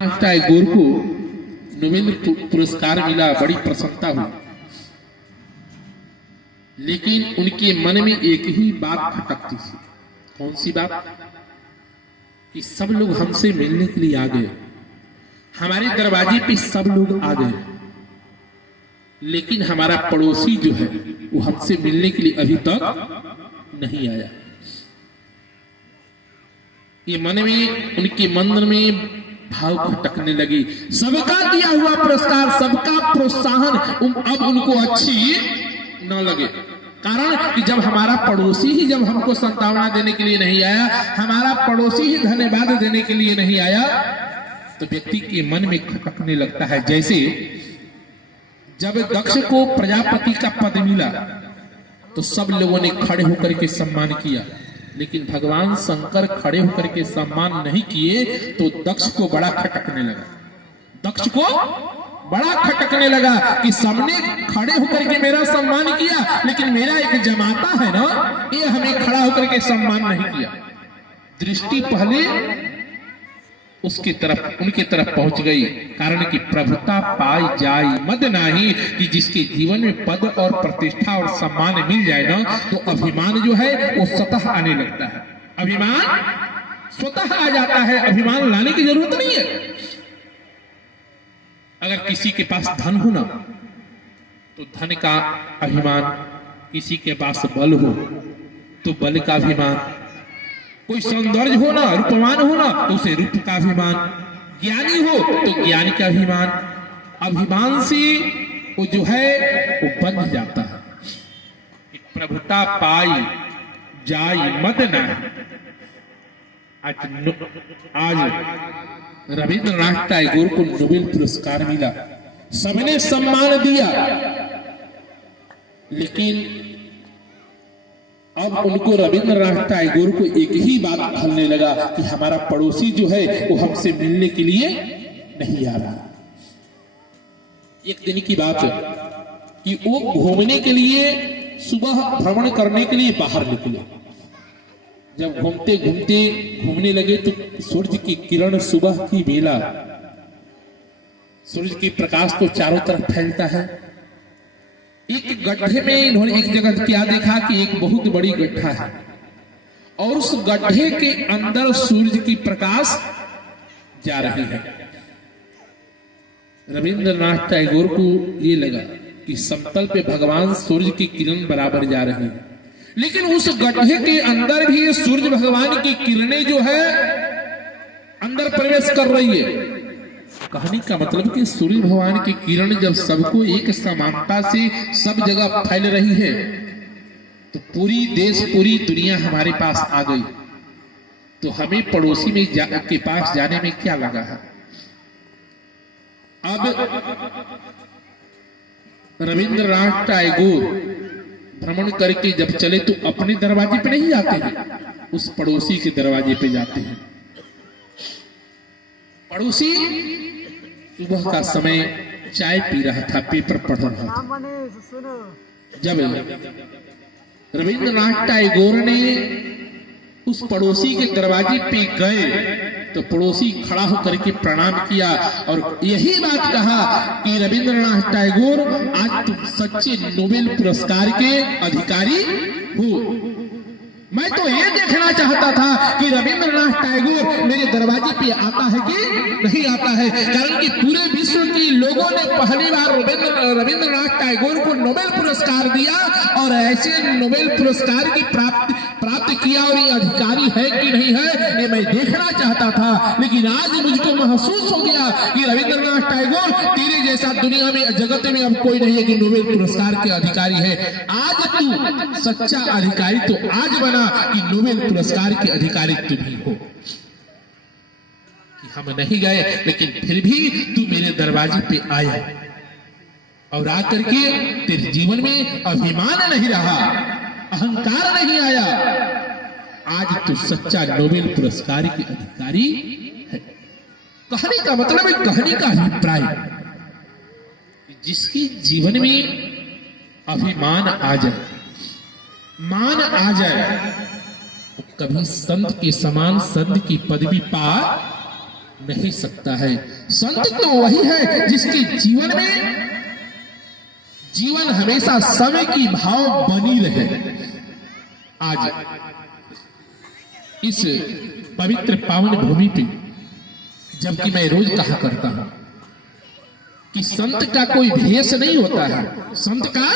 टैगोर को नोबेल पुरस्कार मिला, बड़ी प्रसन्नता हुई। लेकिन उनके मन में एक ही बात खटकती थी। कौन सी बात? कि सब लोग हमसे मिलने के लिए आ गए, हमारे दरवाजे पे सब लोग आ गए, लेकिन हमारा पड़ोसी जो है वो हमसे मिलने के लिए अभी तक नहीं आया। ये मन में, उनके मन में भाव खटकने लगी। सबका दिया हुआ पुरस्कार, सबका प्रोत्साहन अब उनको अच्छी न लगे। कारण कि जब हमारा पड़ोसी ही जब हमको संतावना देने के लिए नहीं आया, हमारा पड़ोसी ही धन्यवाद देने के लिए नहीं आया, तो व्यक्ति के मन में खटकने लगता है। जैसे जब दक्ष को प्रजापति का पद मिला तो सब लोगों ने खड़े होकर के सम्मान किया, लेकिन भगवान शंकर खड़े होकर के सम्मान नहीं किए तो दक्ष को बड़ा खटकने लगा। दक्ष को बड़ा खटकने लगा कि सबने खड़े होकर के मेरा सम्मान किया, लेकिन मेरा एक जमाता है ना, ये हमें खड़ा होकर के सम्मान नहीं किया। दृष्टि पहले उसकी तरफ, उनके तरफ पहुंच गई। कारण कि प्रभुता पाई जाई मद नाही, कि जिसके जीवन में पद और प्रतिष्ठा और सम्मान मिल जाए ना, तो अभिमान जो है वो स्वतः आने लगता है। अभिमान स्वतः आ जाता है, अभिमान लाने की जरूरत नहीं है। अगर किसी के पास धन हो ना, तो धन का अभिमान, किसी के पास बल हो तो बल का अभिमान, कोई सौंदर्य हो ना, रूपवान हो ना, तो उसे रूप का अभिमान, ज्ञानी हो तो ज्ञान का अभिमान। अभिमान से वो जो है वो बंध जाता है। प्रभुता पाई जाई मद नाही। आज रविंद्रनाथ टैगोर को नोबेल पुरस्कार मिला, सबने सम्मान दिया, लेकिन अब उनको रविंद्रनाथ टैगोर को एक ही बात खलने लगा कि हमारा पड़ोसी जो है वो हमसे मिलने के लिए नहीं आ रहा। एक दिन की बात है कि वो घूमने के लिए, सुबह भ्रमण करने के लिए बाहर निकले। जब घूमते घूमते घूमने लगे तो सूर्य की किरण, सुबह की बेला, सूर्य की प्रकाश तो चारों तरफ फैलता है। एक गड्ढे में इन्होंने एक जगह क्या देखा कि एक बहुत बड़ी गड्ढा है, और उस गड्ढे के अंदर सूर्य की प्रकाश जा रही है। रविंद्रनाथ टैगोर को ये लगा कि समतल पे भगवान सूर्य की किरण बराबर जा रही है, लेकिन उस गड्ढे के अंदर भी सूर्य भगवान की किरणें जो है अंदर प्रवेश कर रही है। कहानी का मतलब कि सूर्य भगवान की किरण जब सबको एक समानता से सब जगह फैल रही है, तो पूरी देश, पूरी दुनिया हमारे पास आ गई, तो हमें पड़ोसी में के पास जाने में क्या लगा है? अब रविंद्रनाथ टैगोर भ्रमण करके जब चले तो अपने दरवाजे पे नहीं जाते हैं, उस पड़ोसी के दरवाजे पे जाते हैं। पड़ोसी सुबह का समय चाय पी रहा था, पेपर पढ़ रहा था। जब रविंद्रनाथ टैगोर ने उस पड़ोसी के दरवाजे पे गए तो पड़ोसी खड़ा होकर के प्रणाम किया और यही बात कहा कि रविंद्रनाथ टैगोर, आज तुम सच्चे नोबेल पुरस्कार के अधिकारी हो। मैं तो ये देखना चाहता था कि रविंद्रनाथ टैगोर मेरे दरवाजे पे आता है कि नहीं आता है। कारण कि पूरे विश्व के लोगों ने पहली बार रविंद्रनाथ टैगोर को नोबेल पुरस्कार दिया, और ऐसे नोबेल पुरस्कार की प्राप्त किया, और ये अधिकारी है कि नहीं है, ये मैं देखना चाहता था। लेकिन आज मुझको महसूस हो गया कि रविंद्रनाथ टैगोर, तेरे जैसा दुनिया में, जगत में अब कोई नहीं है कि नोबेल पुरस्कार के अधिकारी है। आज तू सच्चा अधिकारी तो आज बना कि नोबेल पुरस्कार के अधिकारी तुम ही हो। कि हम नहीं गए, लेकिन फिर भी तू मेरे दरवाजे पे आया, और आकर के तेरे जीवन में अभिमान नहीं रहा, अहंकार नहीं आया। आज तू सच्चा नोबेल पुरस्कार के अधिकारी है। कहानी का मतलब है, कहानी का अभिप्राय, जिसकी जीवन में अभिमान आ जाए, मान आ जाए, कभी संत के समान संत की पदवी पा नहीं सकता है। संत तो वही है जिसके जीवन हमेशा समय की भाव बनी रहे। आज इस पवित्र पावन भूमि पे जबकि मैं रोज कहा करता हूं कि संत का कोई भेष नहीं होता है, संत का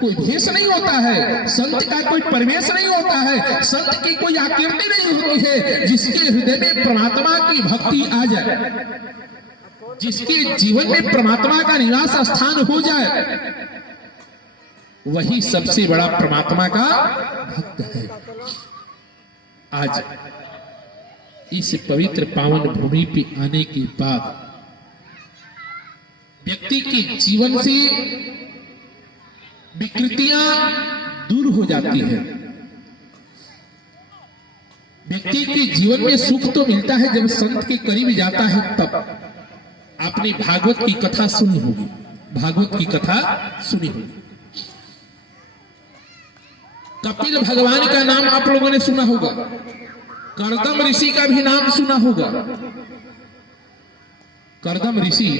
कोई भेष नहीं होता है, संत का कोई प्रवेश नहीं होता है, संत की कोई आकृति नहीं होती है। जिसके हृदय में परमात्मा की भक्ति आ जाए, जिसके जीवन में परमात्मा का निवास स्थान हो जाए, वही सबसे बड़ा परमात्मा का भक्त है। आज इस पवित्र पावन भूमि पे आने के बाद व्यक्ति के जीवन से विकृतियां दूर हो जाती है। व्यक्ति के जीवन में सुख तो मिलता है जब संत के करीब जाता है तब। आपने भागवत की कथा सुनी होगी, भागवत की कथा सुनी होगी। कपिल भगवान का नाम आप लोगों ने सुना होगा, कर्दम ऋषि का भी नाम सुना होगा। कर्दम ऋषि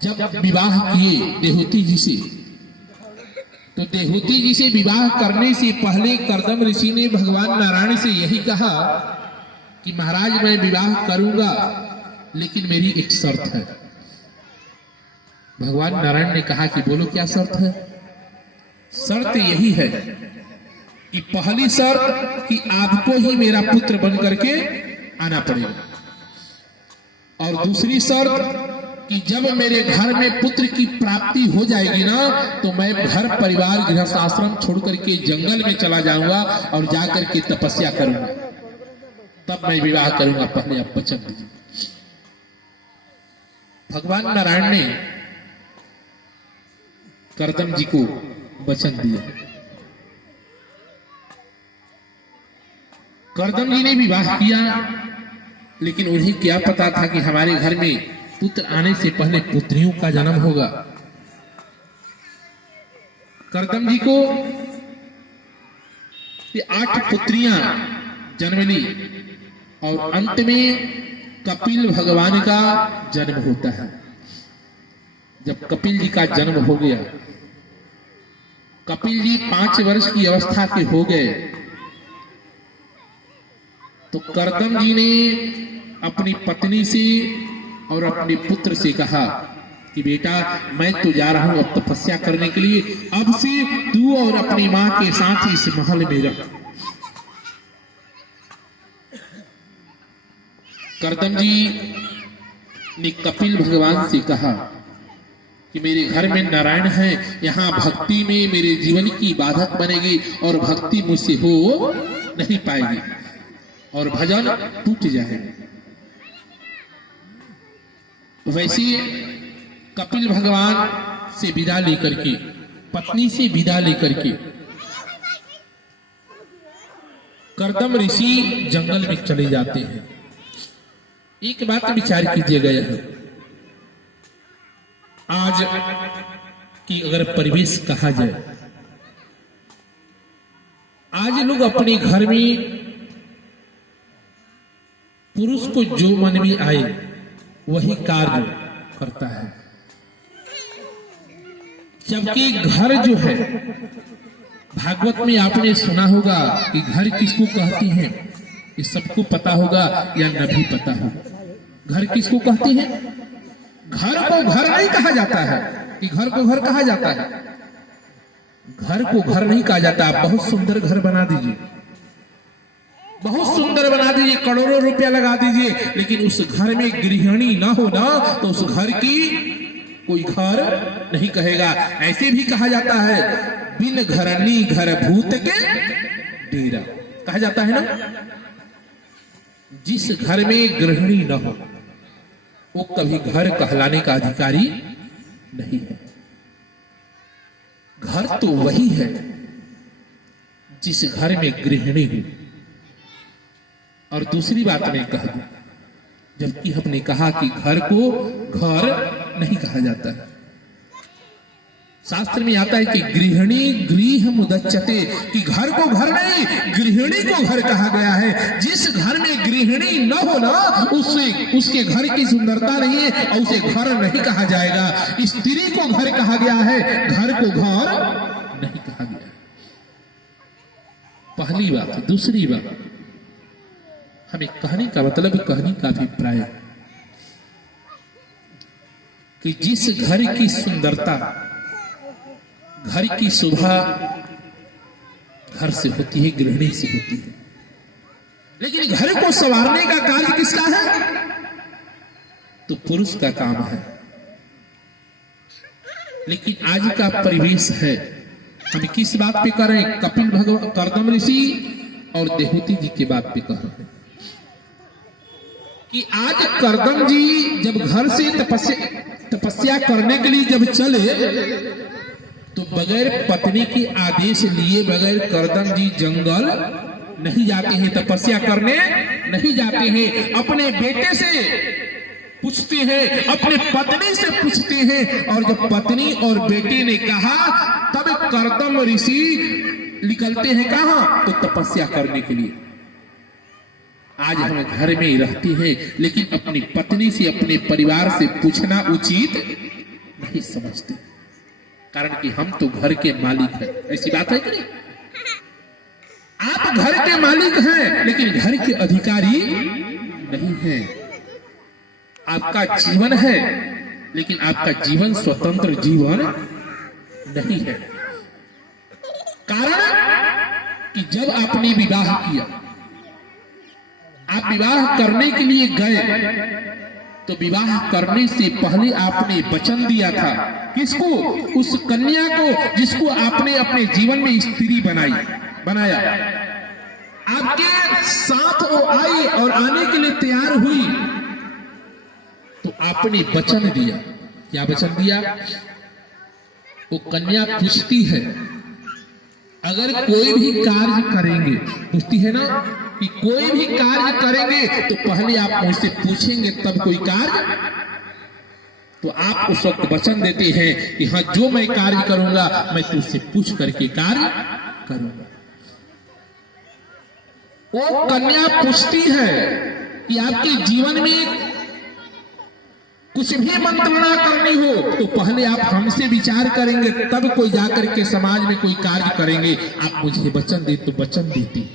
जब विवाह किए देहूति जी से, तो देहूति जी से विवाह करने से पहले कर्दम ऋषि ने भगवान नारायण से यही कहा कि महाराज मैं विवाह करूंगा लेकिन मेरी एक शर्त है। भगवान नारायण ने कहा कि बोलो क्या शर्त है। शर्त यही है कि पहली शर्त कि आपको ही मेरा पुत्र बन करके आना पड़ेगा, और दूसरी शर्त कि जब मेरे घर में पुत्र की प्राप्ति हो जाएगी ना तो मैं घर परिवार गृहस्थ आश्रम छोड़ करके जंगल में चला जाऊंगा और जाकर के तपस्या करूंगा, तब मैं विवाह करूंगा। पहले आप वचन दीजिए। भगवान नारायण ने कर्दम जी को वचन दिया। कर्दम जी ने विवाह किया, लेकिन उन्हें क्या पता था कि हमारे घर में पुत्र आने से पहले पुत्रियों का जन्म होगा। कर्दम जी को ये 8 पुत्रियां जन्म ली और अंत में कपिल भगवान का जन्म होता है। जब कपिल जी का जन्म हो गया, कपिल जी 5 वर्ष की अवस्था के हो गए, तो कर्दम जी ने अपनी पत्नी से और अपने पुत्र से कहा कि बेटा मैं तो जा रहा हूं अब तपस्या करने के लिए, अब से तू और अपनी मां के साथ ही इस महल में रह। कर्दम जी ने कपिल भगवान से कहा कि मेरे घर में नारायण है, यहाँ भक्ति में मेरे जीवन की बाधक बनेगी और भक्ति मुझसे हो नहीं पाएगी और भजन टूट जाएगा। वैसे कपिल भगवान से विदा लेकर के, पत्नी से विदा लेकर के कर्दम ऋषि जंगल में चले जाते हैं। एक बात विचार कीजिएगा, यह आज की अगर परिवेश कहा जाए, आज लोग अपने घर में पुरुष को जो मन में आए वही कार्य करता है, जबकि घर जो है, भागवत में आपने सुना होगा कि घर किसको कहती हैं, ये सबको पता होगा या न भी पता होगा। घर किसको कहती है? घर को घर नहीं कहा जाता है कि घर को घर कहा जाता है। घर को घर नहीं कहा जाता। आप बहुत सुंदर घर बना दीजिए, बहुत सुंदर बना दीजिए, करोड़ों रुपया लगा दीजिए, लेकिन उस घर में गृहिणी ना हो ना तो उस घर की कोई घर नहीं कहेगा। ऐसे भी कहा जाता है बिन घरनी घर भूत के डेरा, कहा जाता है ना। जिस घर में गृहिणी न हो वो कभी घर कहलाने का अधिकारी नहीं है। घर तो वही है जिस घर में गृहिणी हो। और दूसरी बात मैं कह दूं, जबकि हमने कहा कि घर को घर नहीं कहा जाता है। शास्त्र में आता है कि गृहिणी गृह मुदच्यते, कि घर को घर नहीं, गृहिणी को घर कहा गया है। जिस घर में गृहिणी न हो ना, उसके घर की सुंदरता नहीं है और उसे घर नहीं कहा जाएगा। स्त्री को घर कहा गया है, घर को घर नहीं कहा गया। पहली बात। दूसरी बात, हमें कहने का मतलब, कहने का अभिप्राय कि जिस घर की सुंदरता, घर की शोभा घर से होती है, गृहिणी से होती है, लेकिन घर को संवारने का कार्य किसका है? तो पुरुष का काम है। लेकिन आज का परिवेश है, हम किस बात पे कर रहे हैं? कपिल भगवान, कर्दम ऋषि और देहूती जी की बात पे कर रहे हैं कि आज कर्दम जी जब घर से तपस्या करने के लिए जब चले, तो बगैर पत्नी के आदेश लिए बगैर कर्दम जी जंगल नहीं जाते हैं, तपस्या करने नहीं जाते हैं। अपने बेटे से पूछते हैं, अपने पत्नी से पूछते हैं, और जब पत्नी और बेटे ने कहा तब कर्दम ऋषि निकलते हैं कहां? तो तपस्या करने के लिए। आज हम घर में ही रहते हैं, लेकिन अपनी पत्नी से, अपने परिवार से पूछना उचित नहीं समझते, कारण कि हम तो घर के मालिक हैं। ऐसी बात है कि नहीं? आप घर के मालिक हैं, लेकिन घर के अधिकारी नहीं हैं। आपका जीवन है, लेकिन आपका जीवन स्वतंत्र जीवन नहीं है। कारण कि जब आपने विवाह किया, आप विवाह करने के लिए गए, तो विवाह करने से पहले आपने वचन दिया था। किसको? उस कन्या को जिसको आपने अपने जीवन में स्त्री बनाया। आपके साथ वो आई और आने के लिए तैयार हुई, तो आपने वचन दिया। क्या वचन दिया? वो कन्या पूछती है, अगर कोई भी कार्य करेंगे, पूछती है ना कि कोई भी कार्य करेंगे तो पहले आप मुझसे पूछेंगे तब कोई कार्य। तो आप उस वक्त वचन देते हैं कि हाँ, जो मैं कार्य करूंगा मैं तुझसे पूछ करके कार्य करूंगा। वो कन्या पूछती है कि आपके जीवन में कुछ भी मंत्रणा करनी हो तो पहले आप हमसे विचार करेंगे, तब कोई जाकर के समाज में कोई कार्य करेंगे। आप मुझे वचन दे तो वचन देती।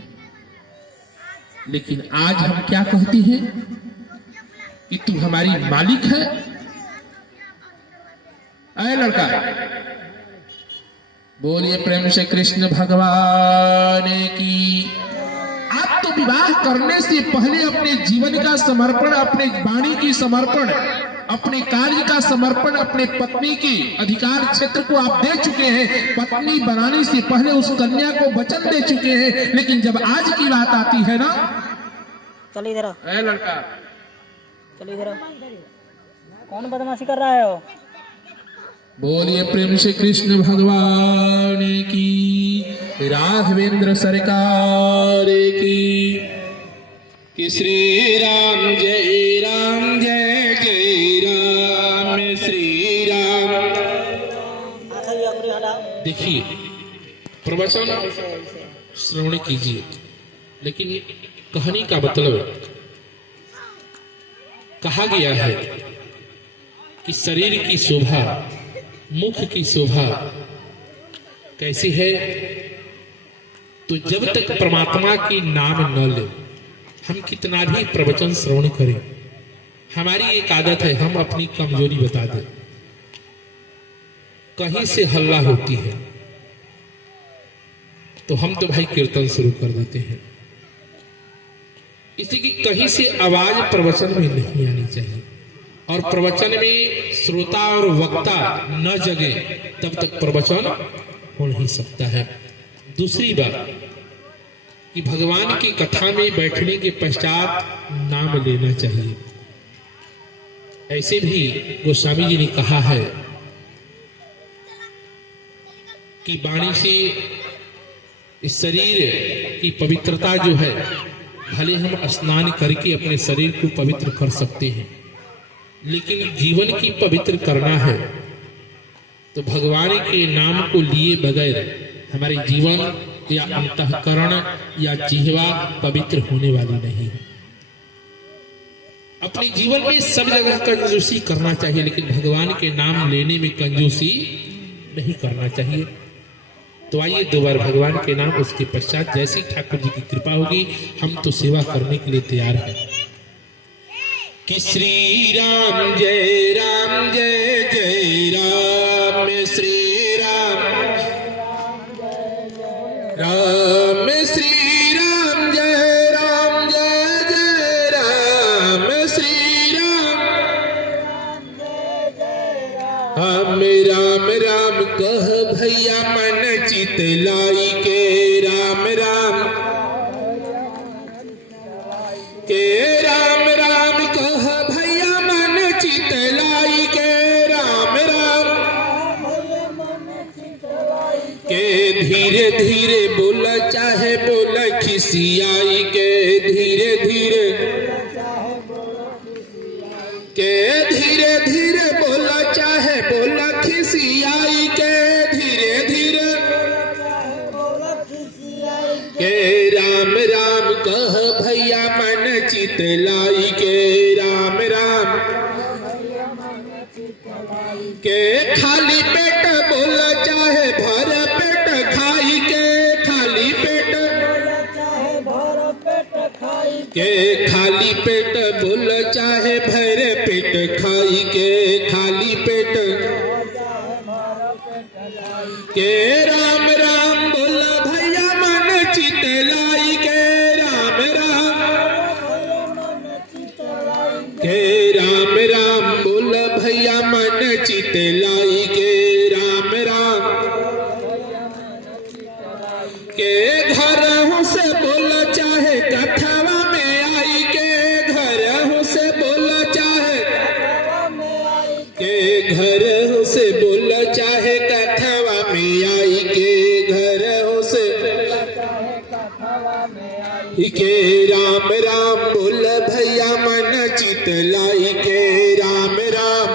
लेकिन आज हम क्या कहती हैं कि तू हमारी मालिक है। अरे लड़का, बोलिए प्रेम से कृष्ण भगवान की। आप तो विवाह करने से पहले अपने जीवन का समर्पण, अपने वाणी की समर्पण, अपने कार्य का समर्पण, अपने पत्नी की अधिकार क्षेत्र को आप दे चुके हैं। पत्नी बनाने से पहले उस कन्या को वचन दे चुके हैं। लेकिन जब आज की बात आती है ना, चल इधर, ए लड़का, चल इधर, कौन बदमाशी कर रहा है वो? बोलिए प्रेम से कृष्ण भगवान की, राघवेंद्र सरकार की श्री राम जय राम, जय जय राम, श्री राम। देखिए, प्रवचन श्रवण कीजिए, लेकिन कहानी का मतलब कहा गया है कि शरीर की शोभा, मुख की शोभा कैसी है? तो जब तक परमात्मा की नाम न ले, हम कितना भी प्रवचन श्रवण करें, हमारी एक आदत है, हम अपनी कमजोरी बता दें। कहीं से हल्ला होती है तो हम तो भाई कीर्तन शुरू कर देते हैं। इसी की कहीं से आवाज प्रवचन में नहीं आनी चाहिए, और प्रवचन में श्रोता और वक्ता न जगे तब तक प्रवचन हो नहीं सकता है। दूसरी बात कि भगवान की कथा में बैठने के पश्चात नाम लेना चाहिए। ऐसे भी गोस्वामी जी ने कहा है कि वाणी से इस शरीर की पवित्रता जो है, भले हम स्नान करके अपने शरीर को पवित्र कर सकते हैं, लेकिन जीवन की पवित्र करना है तो भगवान के नाम को लिए बगैर हमारे जीवन या अंतःकरण या जिह्वा पवित्र होने वाली नहीं है। अपने जीवन में सब जगह कंजूसी करना चाहिए, लेकिन भगवान के नाम लेने में कंजूसी नहीं करना चाहिए। तो आइए 2 बार भगवान के नाम, उसके पश्चात जैसी ठाकुर जी की कृपा होगी हम तो सेवा करने के लिए तैयार हैं। कि श्री राम जय राम जय जय राम, श्री राम राम श्री राम जय राम जय जय राम, श्री राम हम राम राम कह भैया मन चित लाई के, राम राम के राम राम कह भैया मन चित लाई के, राम राम के धीरे धीरे बोला चाहे बोला खिसियाई के, धीरे धीरे के धीरे धीरे बोला चाहे बोला खिसियाई के, धीरे धीरे के राम राम कह भैया मन चित लाई के, राम राम के खाली पेट बोला चाहे भर पेट खाई के, खाली पेट के खाली पेट बोला चाहे भर पेट खाई के, खाली पेट के राम राम बोला भैया मन चित लाई के, राम राम के राम राम बोला भैया मन चित लाई के, राम राम के घर से बोला चाहे कथावा में आई के, घर से बोला चाहे के घर से बोला चाहे कथावा में आई के, घर से के राम राम बोल भैया मन चित लाई के, राम राम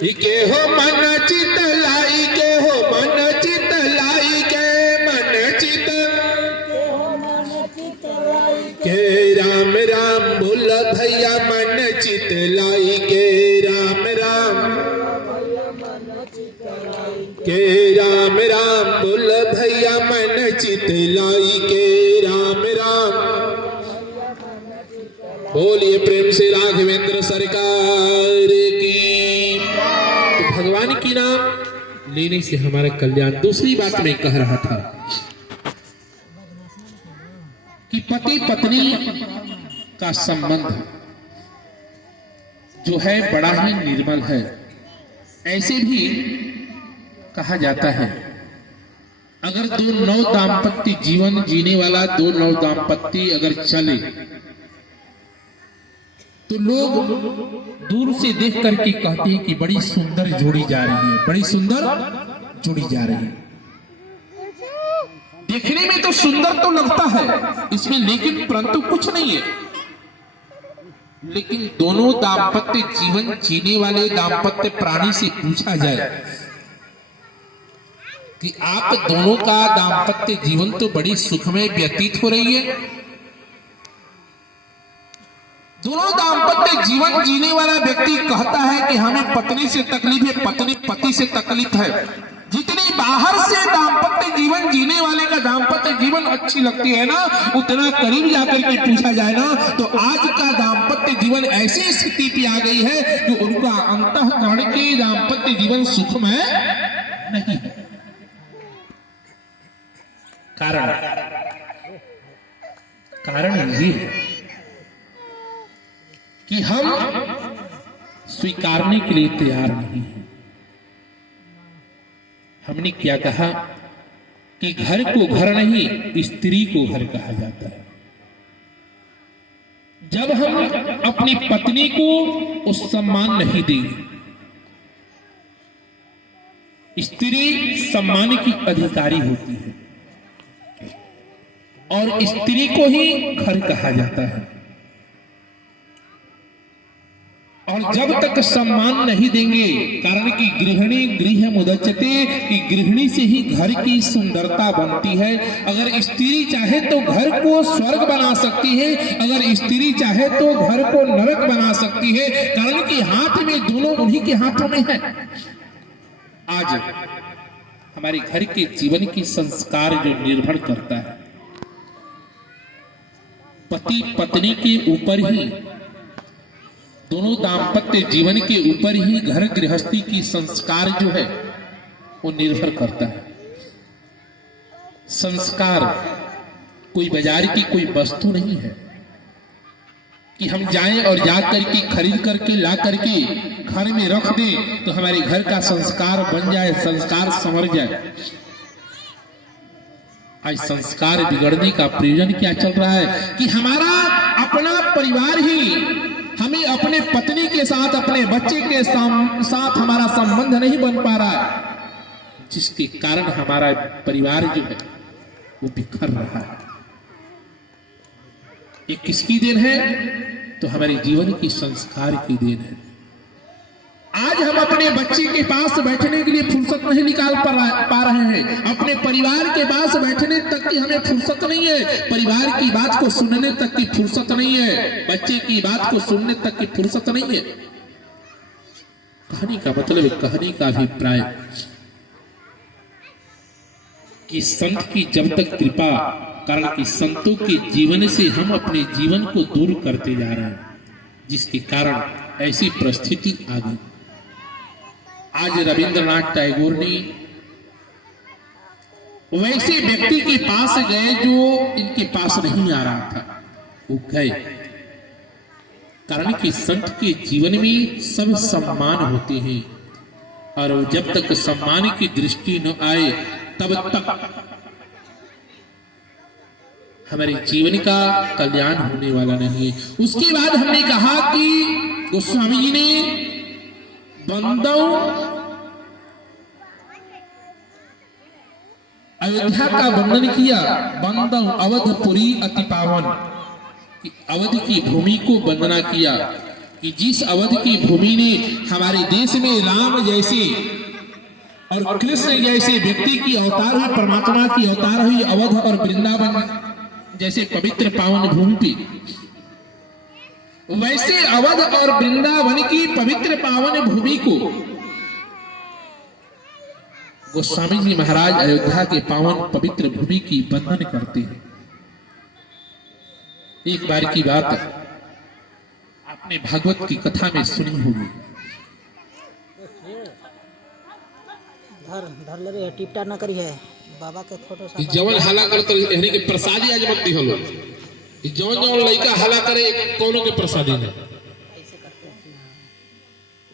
के हो मन चित लाई के, हो मन चित लाई के, मन चित के राम राम बोल भैया मन चित लाई के, राम राम के राम राम बोल भैया मन चित लाई के, राम राम। बोलिए प्रेम से राघवेंद्र सरकार की। तो भगवान की नाम लेने से हमारा कल्याण। दूसरी बात मैं कह रहा था कि पति पत्नी का संबंध जो है बड़ा ही निर्मल है। ऐसे भी कहा जाता है अगर 2 नव दाम्पत्य जीवन जीने वाला 2 नव दाम्पत्य अगर चले तो लोग दूर से देख करके कहते हैं कि बड़ी सुंदर जोड़ी जा रही है, बड़ी सुंदर जोड़ी जा रही है। देखने में तो सुंदर तो लगता है इसमें, लेकिन परंतु कुछ नहीं है। लेकिन दोनों दाम्पत्य जीवन जीने वाले दाम्पत्य प्राणी से पूछा जाए कि आप दोनों का दाम्पत्य जीवन तो बड़ी सुखमय व्यतीत हो रही है। दोनों दाम्पत्य जीवन जीने वाला व्यक्ति कहता है कि हमें पत्नी से तकलीफ है, पत्नी पति से तकलीफ है। जितनी बाहर से दाम्पत्य जीवन जीने वाले का दाम्पत्य जीवन अच्छी लगती है ना, उतना करीब जाकर के पूछा जाए ना तो आज का दाम्पत्य जीवन ऐसी स्थिति पे आ गई है कि उनका अंतःकरण के दाम्पत्य जीवन सुखमय नहीं है। कारण ये है कि हम स्वीकारने के लिए तैयार नहीं हैं। हमने क्या कहा कि घर को घर नहीं, स्त्री को घर कहा जाता है। जब हम अपनी पत्नी को उस सम्मान नहीं देंगे, स्त्री सम्मान की अधिकारी होती है और स्त्री को ही घर कहा जाता है। और जब तक सम्मान नहीं देंगे, कारण कि गृहिणी गृह मुदच्यते, कि गृहिणी से ही घर की सुंदरता बनती है। अगर स्त्री चाहे तो घर को स्वर्ग बना सकती है, अगर स्त्री चाहे तो घर को नरक बना सकती है, कारण कि हाथ में दोनों उन्हीं के हाथों में है। आज हमारे घर के जीवन की संस्कार जो निर्भर करता है पति पत्नी के ऊपर ही, दोनों दाम्पत्य जीवन के ऊपर ही घर गृहस्थी की संस्कार जो है वो निर्भर करता है। संस्कार कोई बाजार की कोई वस्तु नहीं है कि हम जाएं और जा करके खरीद करके ला करके घर में रख दें तो हमारे घर का संस्कार बन जाए, संस्कार संवर जाए। आज संस्कार बिगड़ने का प्रयोजन क्या चल रहा है कि हमारा अपना परिवार ही हमें अपने पत्नी के साथ, अपने बच्चे के साथ हमारा संबंध नहीं बन पा रहा है, जिसके कारण हमारा परिवार जो है वो बिखर रहा है। ये किसकी देन है? तो हमारे जीवन की संस्कार की देन है। आज हम अपने बच्चे के पास बैठने के लिए फुर्सत नहीं निकाल पा रहे हैं, अपने परिवार के पास बैठने तक की हमें फुर्सत नहीं है, परिवार की बात को सुनने तक की फुर्सत नहीं है, बच्चे की बात को सुनने तक की फुर्सत नहीं है। कहानी का मतलब, कहानी का अभिप्राय कि संत की जब तक कृपा, कारण कि संतों के जीवन से हम अपने जीवन को दूर करते जा रहे हैं, जिसके कारण ऐसी परिस्थिति आ गई। आज रविंद्रनाथ टैगोर ने वैसे व्यक्ति के पास गए जो इनके पास नहीं आ रहा था, वो गए, कारण कि संत के जीवन में सब सम्मान होते हैं और जब तक सम्मान की दृष्टि न आए तब तक हमारे जीवन का कल्याण होने वाला नहीं है। उसके बाद हमने कहा कि गोस्वामी जी ने बंदौ अयोध्या का वर्णन किया, बंदौ अवधपुरी अति पावन, कि अवध की भूमि को वंदना किया कि जिस अवध की भूमि ने हमारे देश में राम जैसे और कृष्ण जैसे व्यक्ति की अवतार हुई, परमात्मा की अवतार हुई, अवध और वृंदावन जैसे पवित्र पावन भूमि पे, वैसे अवध और वृंदावन की पवित्र पावन भूमि को गोस्वामी जी महाराज अयोध्या के पावन पवित्र भूमि की वंदन करते हैं। एक बार की बात आपने भागवत की कथा में सुनी होगी। धर ले रे, टिपटा ना करी है बाबा के फोटो सा जवन हाला कर तो हरी के प्रसादी आज मत दिहलो, जौन जौन लड़का हाला करे कोनो के प्रसादी नहीं।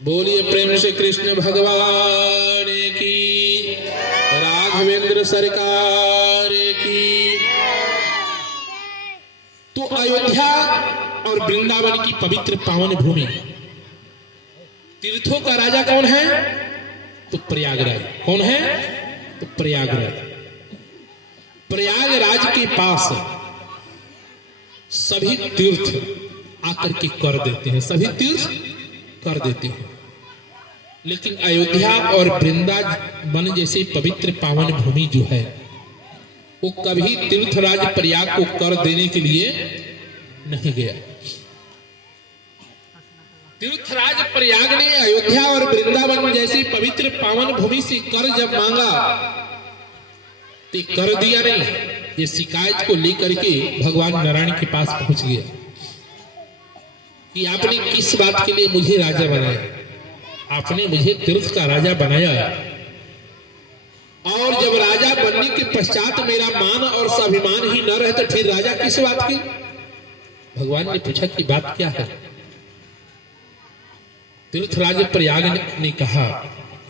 बोलिए प्रेम से कृष्ण भगवान की, राघवेंद्र सरकार की। तो अयोध्या और वृंदावन की पवित्र पावन भूमि, तीर्थों का राजा कौन है? तो प्रयागराज। कौन है? तो प्रयागराज। प्रयागराज के पास सभी तीर्थ आकर के कर देते हैं, सभी तीर्थ कर देते हैं, लेकिन अयोध्या और वृंदावन जैसे पवित्र पावन भूमि जो है वो कभी तीर्थराज प्रयाग को कर देने के लिए नहीं गया। तीर्थराज प्रयाग ने अयोध्या और वृंदावन जैसी पवित्र पावन भूमि से कर जब मांगा तो कर दिया नहीं, ये शिकायत को लेकर के भगवान नारायण के पास पहुंच गया कि आपने किस बात के लिए मुझे राजा बनाया? आपने मुझे तीर्थ का राजा बनाया, और जब राजा बनने के पश्चात मेरा मान और स्वाभिमान ही न रहे तो फिर राजा किस बात की? भगवान ने पूछा कि बात क्या है? तीर्थराज प्रयाग ने कहा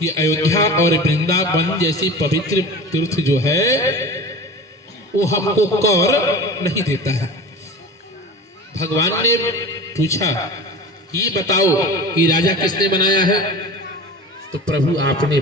कि अयोध्या और वृंदावन जैसी पवित्र तीर्थ जो है वो हमको कर नहीं देता है। भगवान ने पूछा ये बताओ कि राजा किसने बनाया है? तो प्रभु आपने